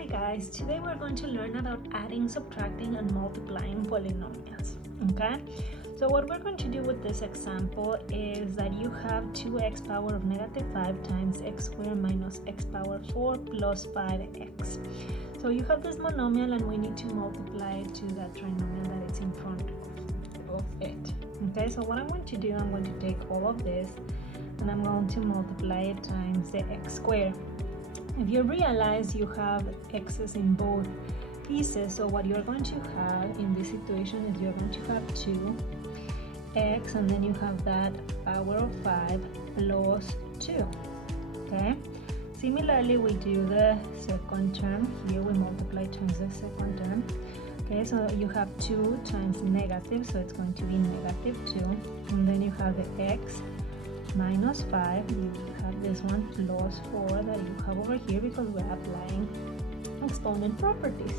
Hi guys, today we're going to learn about adding, subtracting, and multiplying polynomials. Okay, so what we're going to do with this example is that you have 2x power of negative 5 times x squared minus x power 4 plus 5x. So you have this monomial and we need to multiply it to that trinomial that is in front of it. Okay, so what I'm going to do, I'm going to take all of this and I'm going to multiply it times the x squared. If you realize you have x's in both pieces, so what you're going to have in this situation is you're going to have 2x and then you have that power of 5 plus 2. Okay, similarly we do the second term. Here we multiply times the second term. Okay, so you have 2 times negative, so it's going to be negative 2, and then you have the x minus 5, you have this one plus 4 that you have over here because we're applying exponent properties.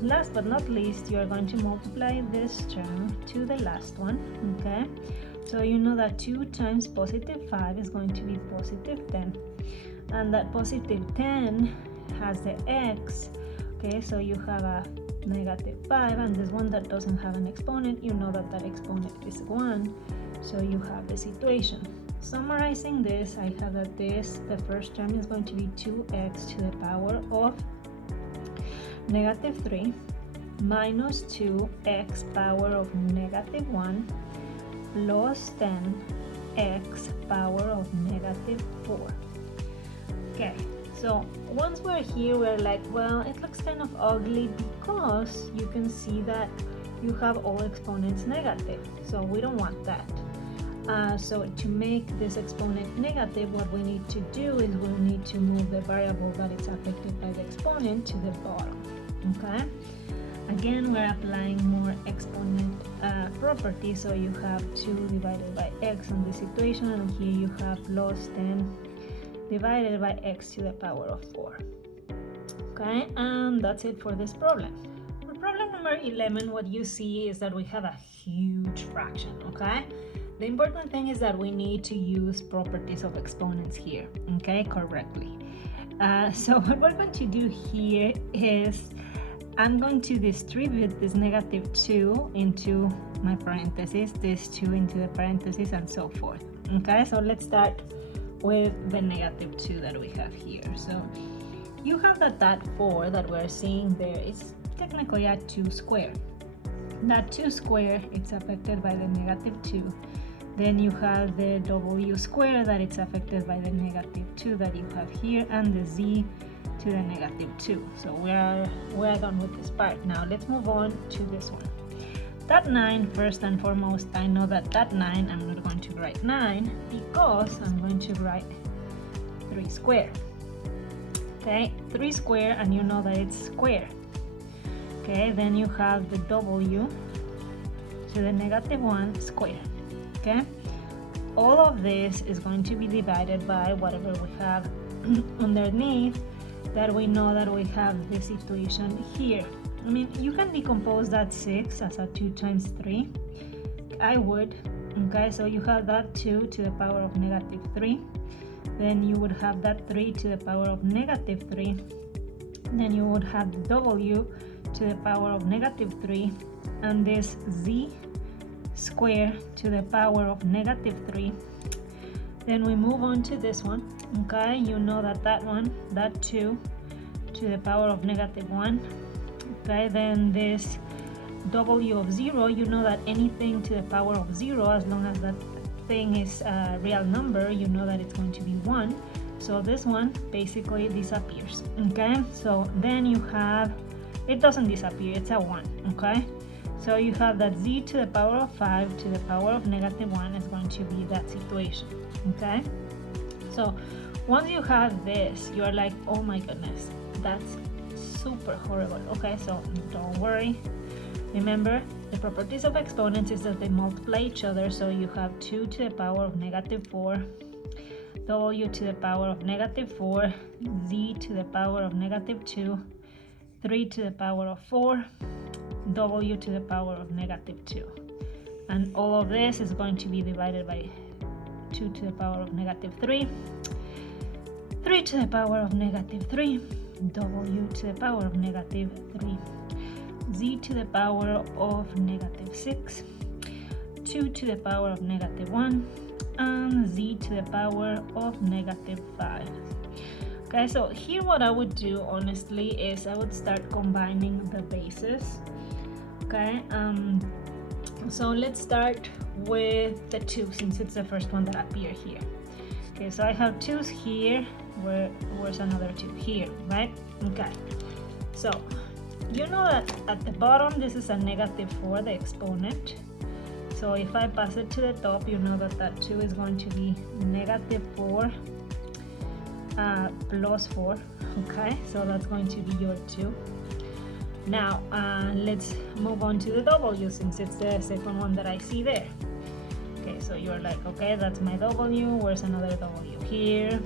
Last but not least, you are going to multiply this term to the last one. Okay, so you know that 2 times positive 5 is going to be positive 10, and that positive 10 has the x. Okay, so you have a negative 5, and this one that doesn't have an exponent, you know that that exponent is 1. So you have the situation. Summarizing this, I have that the first term is going to be 2x to the power of negative 3 minus 2x power of negative 1 plus 10x power of negative 4. Okay, so once we're here, we're like, well, it looks kind of ugly because you can see that you have all exponents negative, so we don't want that. So to make this exponent negative, what we need to do is we'll need to move the variable that is affected by the exponent to the bottom. Okay, again we're applying more exponent properties, so you have 2 divided by x in this situation, and here you have plus 10 divided by x to the power of 4. Okay, and that's it for this problem. For problem number 11, what you see is that we have a huge fraction. Okay, the important thing is that we need to use properties of exponents here, okay, correctly. So what we're going to do here is I'm going to distribute this negative 2 into my parentheses, this 2 into the parentheses, and so forth. Okay, so let's start with the negative 2 that we have here. So you have that 4 that we're seeing there is technically a 2 squared. That 2 squared, it's affected by the negative 2. Then you have the w squared that it's affected by the negative 2 that you have here, and the z to the negative 2. So we're done with this part. Now let's move on to this one. That 9, first and foremost, I know that 9, I'm not going to write 9 because I'm going to write 3 squared. Okay, 3 squared, and you know that it's square. Okay, then you have the w to the negative 1 squared. Okay, all of this is going to be divided by whatever we have underneath, that we know that we have the situation here. I mean, you can decompose that 6 as a 2 times 3. I would. Okay, so you have that 2 to the power of negative 3. Then you would have that 3 to the power of negative 3. Then you would have the w to the power of negative 3, and this z square to the power of negative 3. Then we move on to this one. Okay, you know that one, that 2 to the power of negative 1. Okay, then this w of 0, you know that anything to the power of 0, as long as that thing is a real number, you know that it's going to be 1. So this one basically disappears. Okay, so then you have, it doesn't disappear, it's a 1. Okay, so you have that z to the power of 5 to the power of negative 1 is going to be that situation. Okay, so once you have this, you're like, oh my goodness, that's super horrible. Okay, so don't worry. Remember, the properties of exponents is that they multiply each other, so you have 2 to the power of negative 4, w to the power of negative 4, z to the power of negative 2, 3 to the power of 4, w to the power of negative 2. And all of this is going to be divided by 2 to the power of negative 3, 3 to the power of negative 3, w to the power of negative 3, z to the power of negative 6, 2 to the power of negative 1, and z to the power of negative 5. Okay, so here what I would do honestly is I would start combining the bases. Okay, so let's start with the 2 since it's the first one that appeared here. Okay, so I have 2's here. Where's another 2? Here, right? Okay, so you know that at the bottom this is a negative 4, the exponent. So if I pass it to the top, you know that that 2 is going to be negative 4 plus 4. Okay, so that's going to be your 2. Now let's move on to the w since it's the second one that I see there. Okay, so you're like, okay, that's my w. Where's another w? Here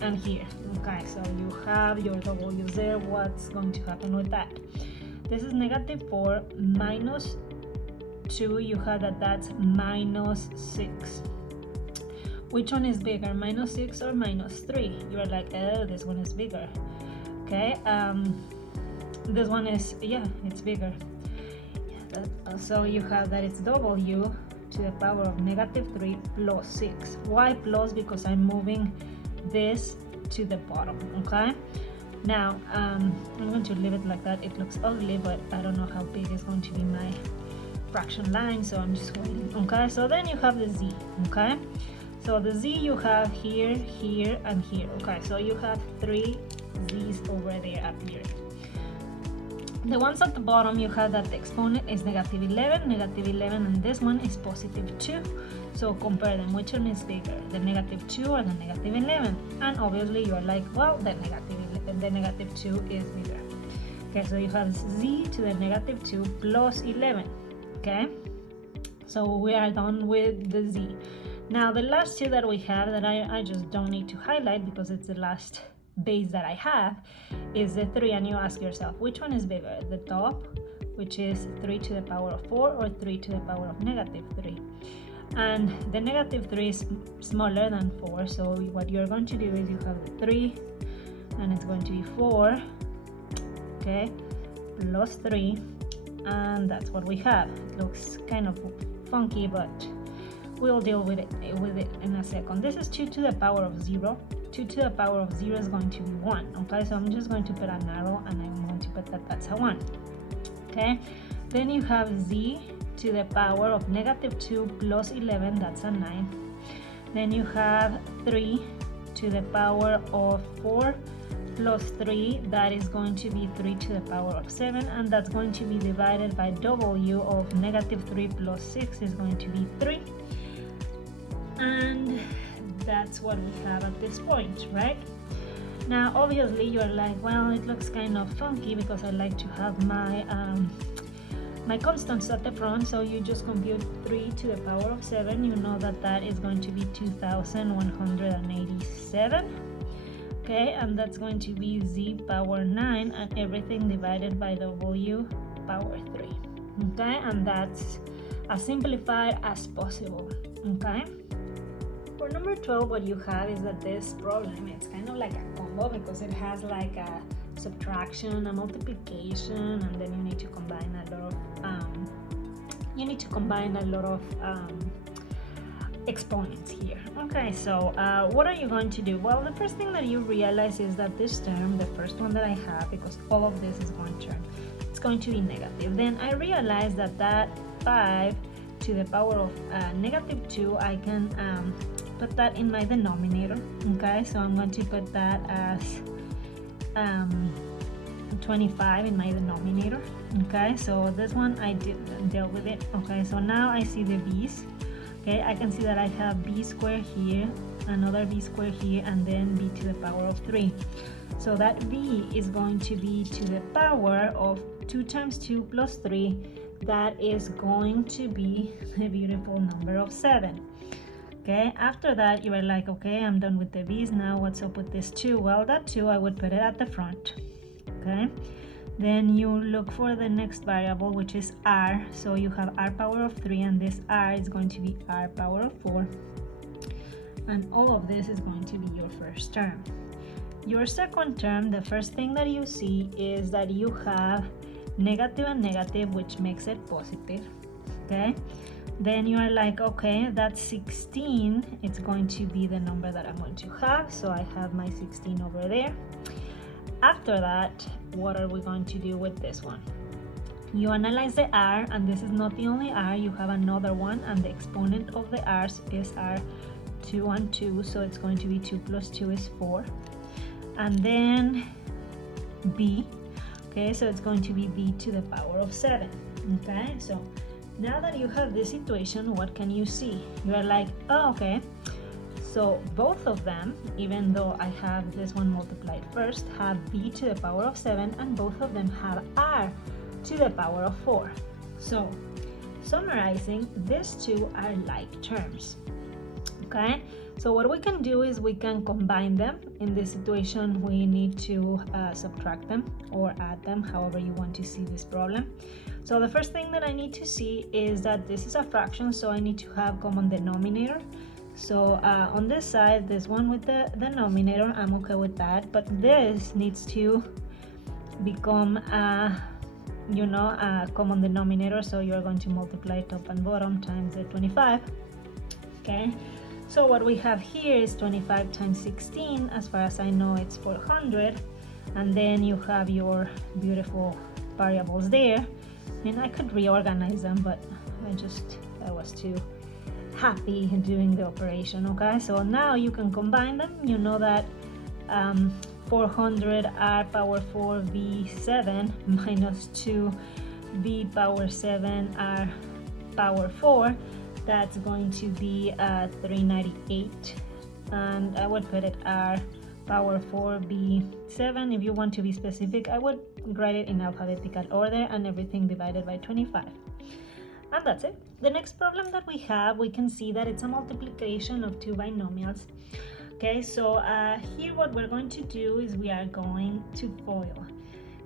and here. Okay, so you have your w's there. What's going to happen with that? This is negative 4 minus 2. You have that's minus 6. Which one is bigger, minus 6 or minus 3? You're like, oh, this one is bigger. Okay, this one is, yeah, it's bigger. So you have that it's w to the power of negative 3 plus 6. Why plus? Because I'm moving this to the bottom. Okay, now I'm going to leave it like that. It looks ugly, but I don't know how big is going to be my fraction line, so I'm just waiting. Okay, so then you have the z. Okay, so the z you have here, here, and here. Okay, so you have 3 z's over there appearing. The ones at the bottom, you have that the exponent is negative 11, and this one is positive 2. So compare them. Which one is bigger, the negative 2 or the negative 11? And obviously you're like, well, the negative 2 is bigger. Okay, so you have z to the negative 2 plus 11. Okay, so we are done with the z. Now the last 2 that we have that I just don't need to highlight because it's the last base that I have is the 3, and you ask yourself which one is bigger, the top, which is 3 to the power of 4, or 3 to the power of negative 3. And the negative 3 is smaller than 4, so what you're going to do is you have the 3 and it's going to be 4, okay, plus 3, and that's what we have. It looks kind of funky, but we'll deal with it in a second. This is 2 to the power of 0. 2 to the power of 0 is going to be 1. Okay, so I'm just going to put an arrow and I'm going to put that's a 1. Okay, then you have z to the power of negative 2 plus 11, that's a 9. Then you have 3 to the power of 4 plus 3, that is going to be 3 to the power of 7, and that's going to be divided by w of negative 3 plus 6 is going to be 3. And that's what we have at this point, right? Now obviously you're like, well, it looks kind of funky because I like to have my my constants at the front, so you just compute 3 to the power of 7. You know that that is going to be 2187. Okay, and that's going to be z power 9 and everything divided by w power 3. Okay, and that's as simplified as possible. Okay, for number 12, what you have is that this problem, it's kind of like a combo because it has like a subtraction, a multiplication, and then you need to combine a lot of exponents here. Okay, so what are you going to do? Well, the first thing that you realize is that this term, the first one that I have, because all of this is one term, it's going to be negative. Then I realize that 5 to the power of negative 2, I can put that in my denominator. Okay, so I'm going to put that as 25 in my denominator. Okay, so this one I didn't deal with it. Okay, so now I see the b's. Okay, I can see that I have b squared here, another b squared here, and then b to the power of 3. So that b is going to be to the power of 2 times 2 plus 3. That is going to be the beautiful number of 7. Okay, after that you are like, okay, I'm done with the b's. Now what's up with this 2? Well, that 2 I would put it at the front. Okay, then you look for the next variable, which is r. So you have r power of 3, and this r is going to be r power of 4, and all of this is going to be your first term. your second term, the first thing that you see is that you have negative and negative, which makes it positive. Okay, then you are like, okay, that's 16, it's going to be the number that I'm going to have, so I have my 16 over there. After that, what are we going to do with this one? You analyze the r, and this is not the only r, you have another one, and the exponent of the r's is r 2 and 2, so it's going to be 2 plus 2 is 4. And then b, okay, so it's going to be b to the power of 7. Okay, so now that you have this equation, what can you see? You are like, oh, okay, so both of them, even though I have this one multiplied first, have b to the power of 7, and both of them have r to the power of 4. So summarizing, these two are like terms. Okay, so what we can do is we can combine them. In this situation, we need to subtract them or add them, however you want to see this problem. So the first thing that I need to see is that this is a fraction, so I need to have common denominator. So on this side, this one with the denominator, I'm okay with that, but this needs to become a common denominator, so you're going to multiply top and bottom times the 25. Okay, so what we have here is 25 times 16, as far as I know it's 400, and then you have your beautiful variables there. And I could reorganize them, but I was too happy doing the operation. Okay, so now you can combine them. You know that 400 r power 4 v7 minus 2 v power 7 r power 4, that's going to be 398, and I would put it r power 4 v7. If you want to be specific, I would write it in alphabetical order and everything divided by 25. And that's it. The next problem that we have, we can see that it's a multiplication of two binomials. Okay, so here what we're going to do is we are going to FOIL.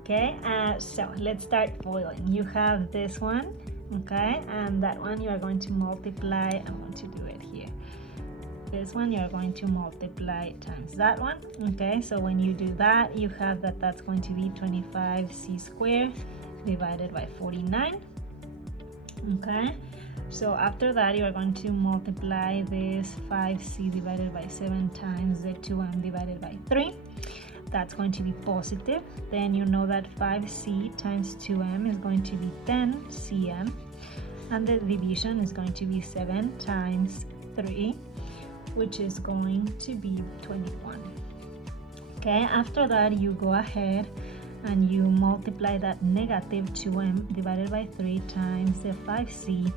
Okay, so let's start foiling. You have this one, okay, and that one you are going to multiply. I want to do it here. This one you are going to multiply times that one. Okay, so when you do that, you have that that's going to be 25c squared divided by 49. Okay, so after that you are going to multiply this 5c divided by 7 times the 2m divided by 3. That's going to be positive. Then you know that 5c times 2m is going to be 10cm, and the division is going to be 7 times 3, which is going to be 21. Okay, after that you go ahead and you multiply that negative 2m divided by 3 times the 5c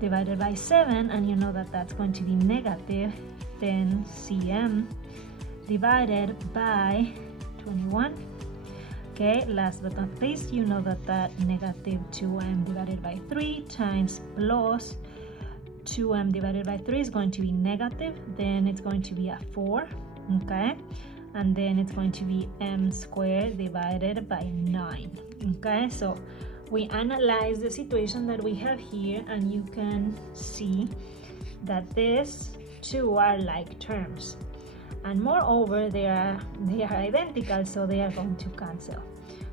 divided by 7, and you know that that's going to be negative 10cm divided by 21. Okay, last but not least, you know that that negative 2m divided by 3 times plus 2m divided by 3 is going to be negative, then it's going to be a 4, okay, and then it's going to be m squared divided by 9. Okay, so we analyze the situation that we have here, and you can see that these two are like terms, and moreover they are identical, so they are going to cancel.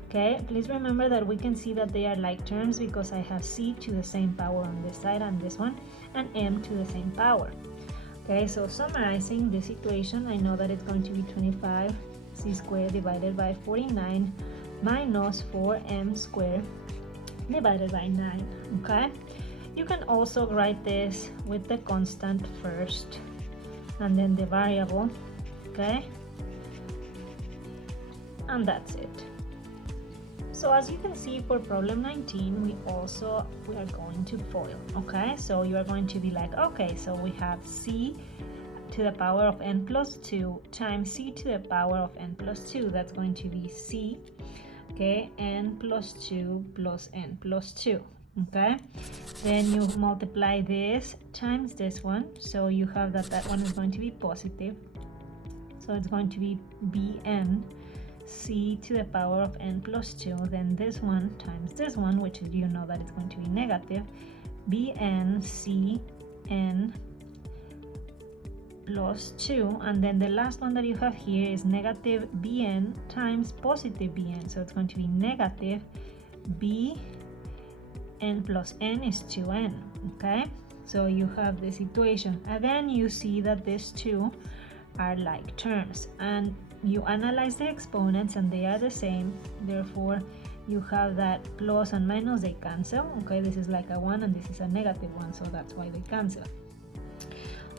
Okay, please remember that we can see that they are like terms because I have c to the same power on this side and this one, and m to the same power. Okay, so summarizing this equation, I know that it's going to be 25c squared divided by 49 minus 4m squared divided by 9. Okay, you can also write this with the constant first and then the variable. Okay, and that's it. So as you can see, for problem 19, we are going to FOIL. Okay, so you are going to be like, okay, so we have c to the power of n plus 2 times c to the power of n plus 2. That's going to be c, okay, n plus 2 plus n plus 2. Okay, then you multiply this times this one, so you have that one is going to be positive, so it's going to be bn c to the power of n plus 2, then this one times this one, which is, you know that it's going to be negative, bn c n plus 2, and then the last one that you have here is negative bn times positive bn, so it's going to be negative bn plus n is 2n. Okay, so you have this equation. Again, you see that these two are like terms, and you analyze the exponents and they are the same, therefore you have that plus and minus, they cancel. Okay, this is like a 1 and this is a negative 1, so that's why they cancel.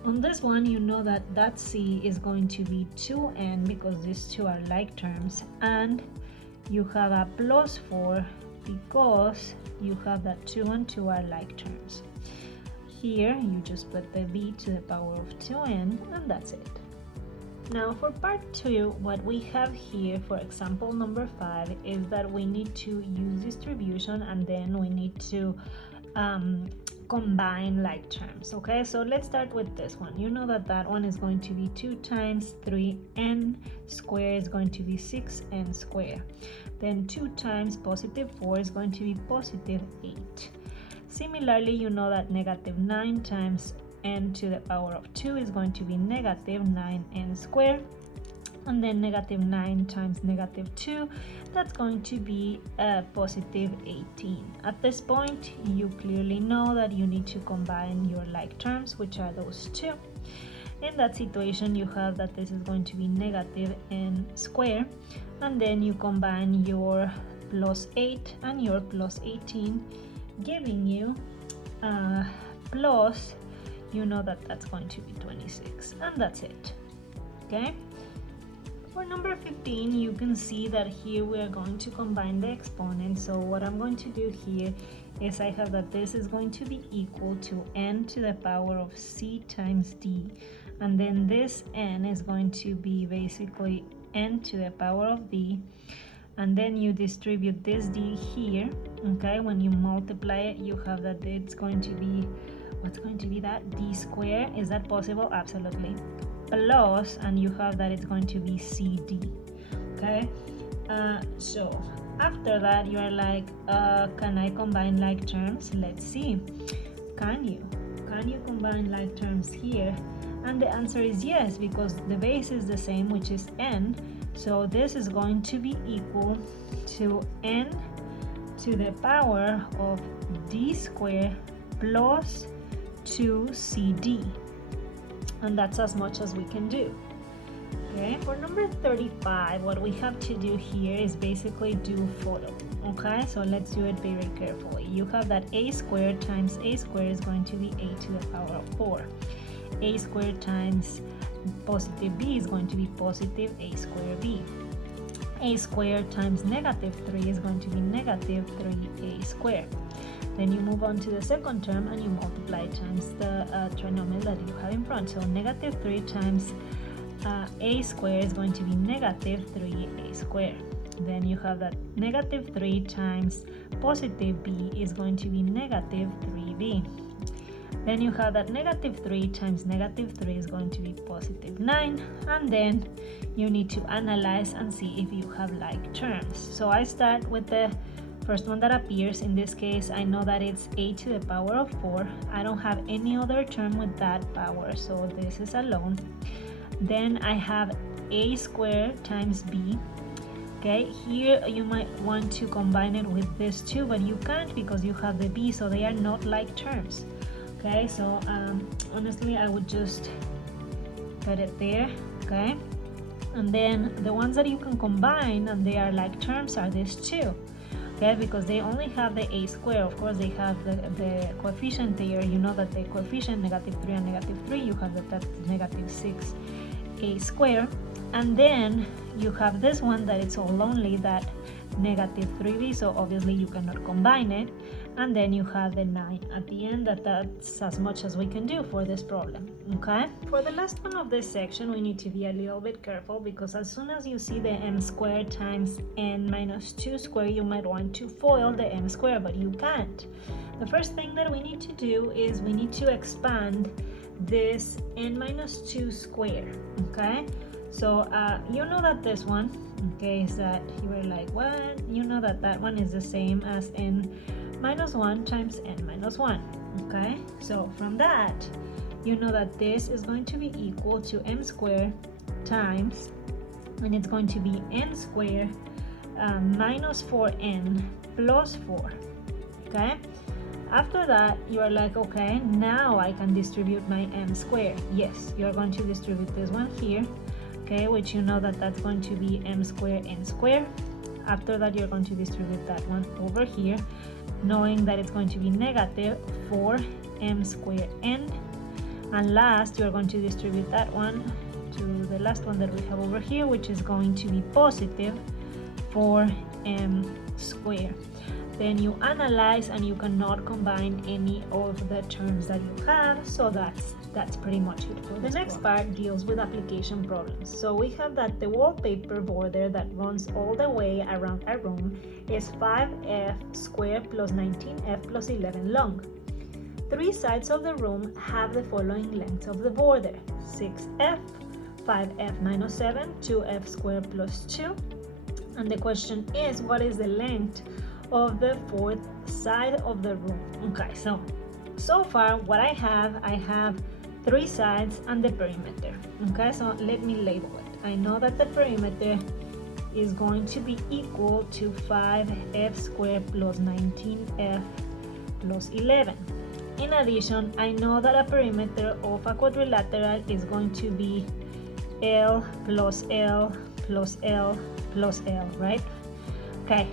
On this one, you know that that c is going to be 2n because these two are like terms, and you have a plus 4 because you have that 2 and 2 are like terms. Here you just put the b to the power of 2n, and that's it. Now for part 2, what we have here for example number 5 is that we need to use distribution, and then we need to combine like terms. Okay, so let's start with this one. You know that that one is going to be 2 times 3n squared is going to be 6n squared. Then 2 times positive 4 is going to be positive 8. Similarly, you know that negative 9 times n to the power of 2 is going to be negative 9n squared, and then negative 9 times negative 2, that's going to be positive 18. At this point, you clearly know that you need to combine your like terms, which are those two. In that situation, you have that this is going to be negative n squared, and then you combine your plus 8 and your plus 18, giving you plus, you know that that's going to be 26, and that's it. Okay, for number 15, you can see that here we are going to combine the exponents. So what I'm going to do here is I have that this is going to be equal to n to the power of c times d, and then this n is going to be basically n to the power of d, and then you distribute this d here. Okay, when you multiply it, you have that it's going to be, what's going to be that? D squared. Is that possible? Absolutely. Plus, and you have that it's going to be CD. Okay, so after that you are like, can I combine like terms? Let's see. Can you combine like terms here? And the answer is yes, because the base is the same, which is n. So this is going to be equal to n to the power of d squared plus 2cd, and that's as much as we can do. Okay, for number 35, what we have to do here is basically do follow. Okay, so let's do it very carefully. You have that a squared times a squared is going to be a to the power of 4. A squared times positive b is going to be positive a squared b. A squared times negative 3 is going to be negative 3a squared. Then you move on to the second term and you multiply times the trinomial that you have in front. So negative 3 times a squared is going to be negative 3a squared. Then you have that negative 3 times positive b is going to be negative 3b. Then you have that negative 3 times negative 3 is going to be positive 9. And then you need to analyze and see if you have like terms. So I start with the first one that appears. In this case, I know that it's a to the power of 4. I don't have any other term with that power, so this is alone. Then I have a squared times b. Okay, here you might want to combine it with this too, but you can't because you have the b, so they are not like terms. Okay, so honestly I would just put it there. Okay, and then the ones that you can combine and they are like terms are these two. Okay, because they only have the a square. Of course they have the coefficient there. You know that the coefficient negative 3 and negative 3, you have that's negative 6 a square, and then you have this one that it's all only that negative 3b, so obviously you cannot combine it, and then you have the 9 at the end. That's as much as we can do for this problem. Okay, for the last one of this section we need to be a little bit careful, because as soon as you see the m squared times n minus 2 squared, you might want to FOIL the m squared, but you can't. The first thing that we need to do is we need to expand this n minus 2 squared. Okay, so you know that this one, okay, is that you were like, what? You know that that one is the same as n minus 1 times n minus 1. Okay, so from that you know that this is going to be equal to m squared times, and it's going to be n squared minus 4n plus 4. Okay, after that you are like, okay, now I can distribute my m squared. Yes, you're going to distribute this one here, okay, which you know that that's going to be m squared n squared. After that you're going to distribute that one over here, knowing that it's going to be negative 4m squared n, and last you're going to distribute that one to the last one that we have over here, which is going to be positive 4m squared. Then you analyze and you cannot combine any of the terms that you have, so that's pretty much it for the next part. Deals with application problems. So we have that the wallpaper border that runs all the way around a room is 5f squared plus 19f plus 11 long. Three sides of the room have the following lengths of the border: 6f, 5f minus 7, 2f squared plus 2. And the question is, what is the length of the fourth side of the room? Okay, so far what I have three sides and the perimeter. Okay, so let me label it. I know that the perimeter is going to be equal to 5f squared plus 19f plus 11. In addition, I know that a perimeter of a quadrilateral is going to be L plus L plus L plus L, right? Okay,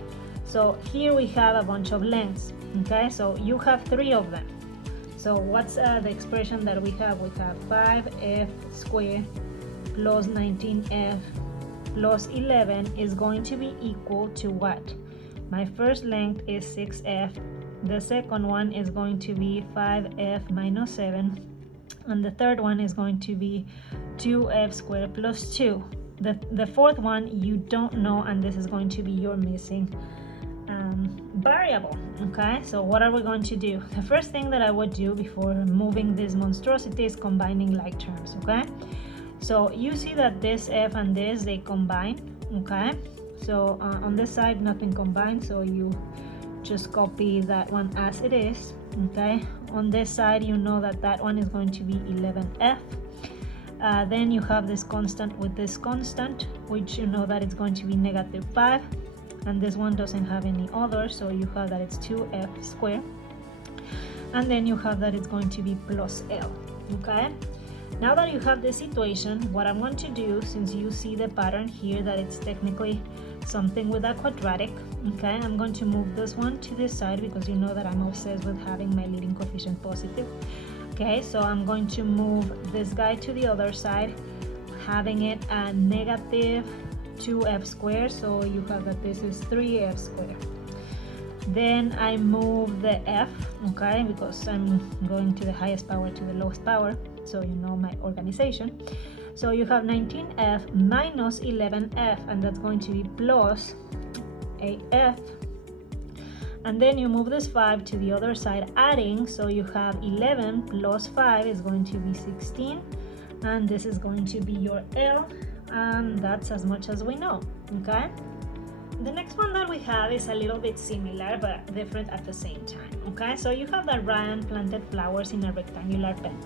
so here we have a bunch of lengths. Okay, so you have three of them. So what's the expression that we have? We have 5f squared plus 19f plus 11 is going to be equal to what? My first length is 6f. The second one is going to be 5f minus 7. And the third one is going to be 2f squared plus 2. The fourth one you don't know, and this is going to be your missing variable. Okay, so what are we going to do? The first thing that I would do before moving this monstrosity is combining like terms. Okay, so you see that this f and this, they combine. Okay, so on this side nothing combined, so you just copy that one as it is. Okay, on this side you know that that one is going to be 11f. Then you have this constant with this constant, which you know that it's going to be negative 5, and this one doesn't have any other, so you have that it's 2f squared, and then you have that it's going to be plus L. Okay, now that you have this equation, what I'm going to do, since you see the pattern here that it's technically something with a quadratic, okay, I'm going to move this one to this side because you know that I'm obsessed with having my leading coefficient positive. Okay, so I'm going to move this guy to the other side, having it a negative 2f squared, so you have that this is 3f squared. Then I move the f, okay, because I'm going to the highest power to the lowest power, so you know my organization. So you have 19f minus 11f, and that's going to be plus 8f. And then you move this 5 to the other side, adding, so you have 11 plus 5 is going to be 16, and this is going to be your L, and that's as much as we know. Okay, the next one that we have is a little bit similar but different at the same time. Okay, so you have that Ryan planted flowers in a rectangular pen.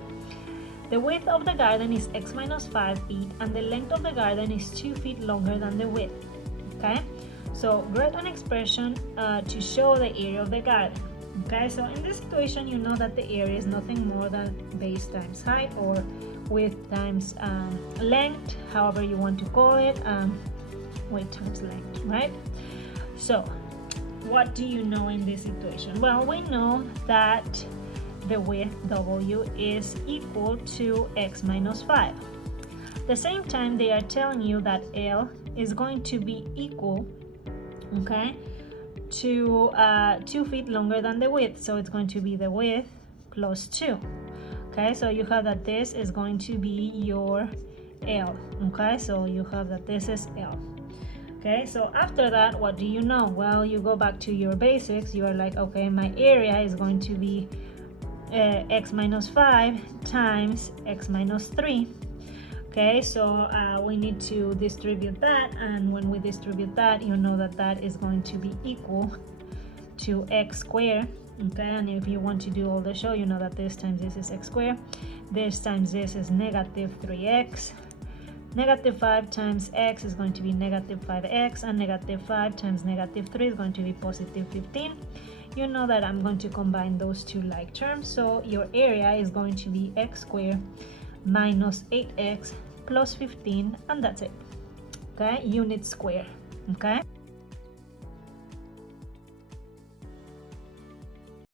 The width of the garden is x minus 5 feet, and the length of the garden is 2 feet longer than the width. Okay, so write an expression to show the area of the garden. Okay, so in this situation you know that the area is nothing more than base times height, or width times length, however you want to call it, width times length, right? So what do you know in this equation? Well, we know that the width W is equal to x minus 5. At the same time, they are telling you that L is going to be equal, okay, to 2 feet longer than the width, so it's going to be the width plus 2. Okay, so you have that this is going to be your L. Okay, so you have that this is L. Okay, so after that, what do you know? Well, you go back to your basics. You are like, okay, my area is going to be x minus 5 times x minus 3. Okay, so we need to distribute that, and when we distribute that, you know that that is going to be equal to x squared. Okay, and if you want to do all the show, you know that this times this is x squared. this times this is negative 3x. Negative 5 times x is going to be negative 5x, and negative 5 times negative 3 is going to be positive 15. You know that I'm going to combine those two like terms, so your area is going to be x squared minus 8x plus 15, and that's it. Okay, unit square. Okay.